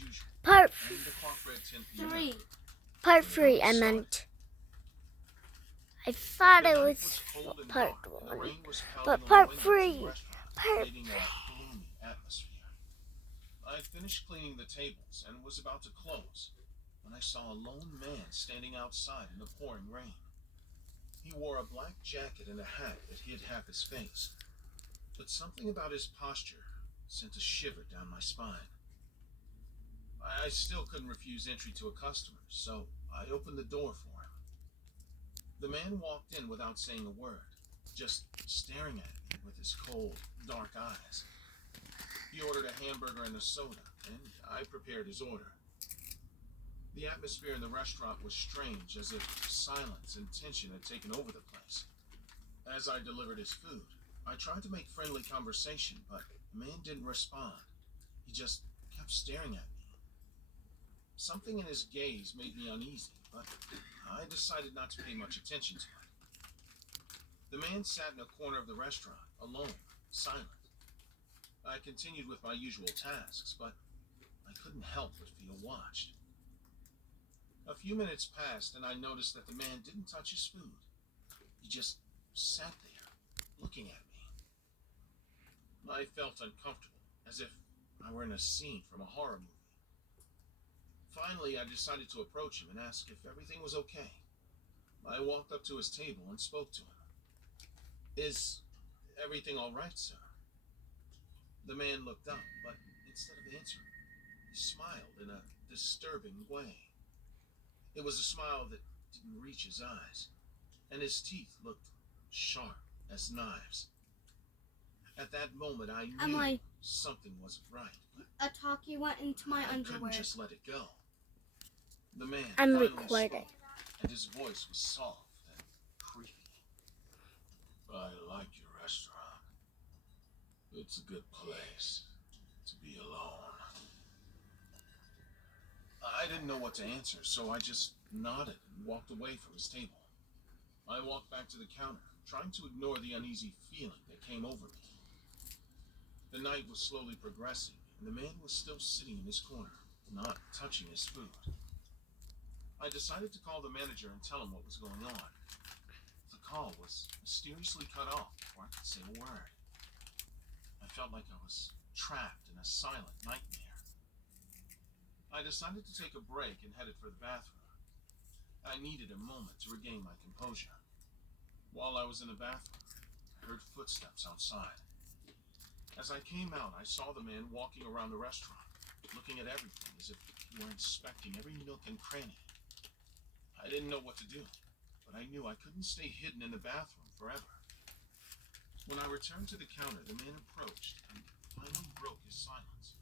usual, Part and the clock read 10 p.m. 3. Part 3, I meant. I thought it was part 1. But part 3. Creating a gloomy atmosphere. I had finished cleaning the tables and was about to close when I saw a lone man standing outside in the pouring rain. He wore a black jacket and a hat that hid half his face, but something about his posture sent a shiver down my spine. I still couldn't refuse entry to a customer, so I opened the door for him. The man walked in without saying a word, just staring at me with his cold, dark eyes. He ordered a hamburger and a soda, and I prepared his order. The atmosphere in the restaurant was strange, as if silence and tension had taken over the place. As I delivered his food, I tried to make friendly conversation, but the man didn't respond. He just kept staring at me. Something in his gaze made me uneasy, but I decided not to pay much attention to it. The man sat in a corner of the restaurant, alone, silent. I continued with my usual tasks, but I couldn't help but feel watched. A few minutes passed, and I noticed that the man didn't touch his food. He just sat there, looking at me. I felt uncomfortable, as if I were in a scene from a horror movie. Finally, I decided to approach him and ask if everything was okay. I walked up to his table and spoke to him. "Is everything all right, sir?" The man looked up, but instead of answering, he smiled in a disturbing way. It was a smile that didn't reach his eyes, and his teeth looked sharp as knives. At that moment, I knew something wasn't right, but A talkie went into my I underwear. couldn't just let it go. The man I'm finally recording. spoke, and his voice was soft and creepy. "I like your restaurant. It's a good place to be alone." I didn't know what to answer, so I just nodded and walked away from his table. I walked back to the counter, trying to ignore the uneasy feeling that came over me. The night was slowly progressing, and the man was still sitting in his corner, not touching his food. I decided to call the manager and tell him what was going on. The call was mysteriously cut off before I could say a word. I felt like I was trapped in a silent nightmare. I decided to take a break and headed for the bathroom. I needed a moment to regain my composure. While I was in the bathroom, I heard footsteps outside. As I came out, I saw the man walking around the restaurant, looking at everything as if he were inspecting every nook and cranny. I didn't know what to do, but I knew I couldn't stay hidden in the bathroom forever. When I returned to the counter, the man approached and finally broke his silence.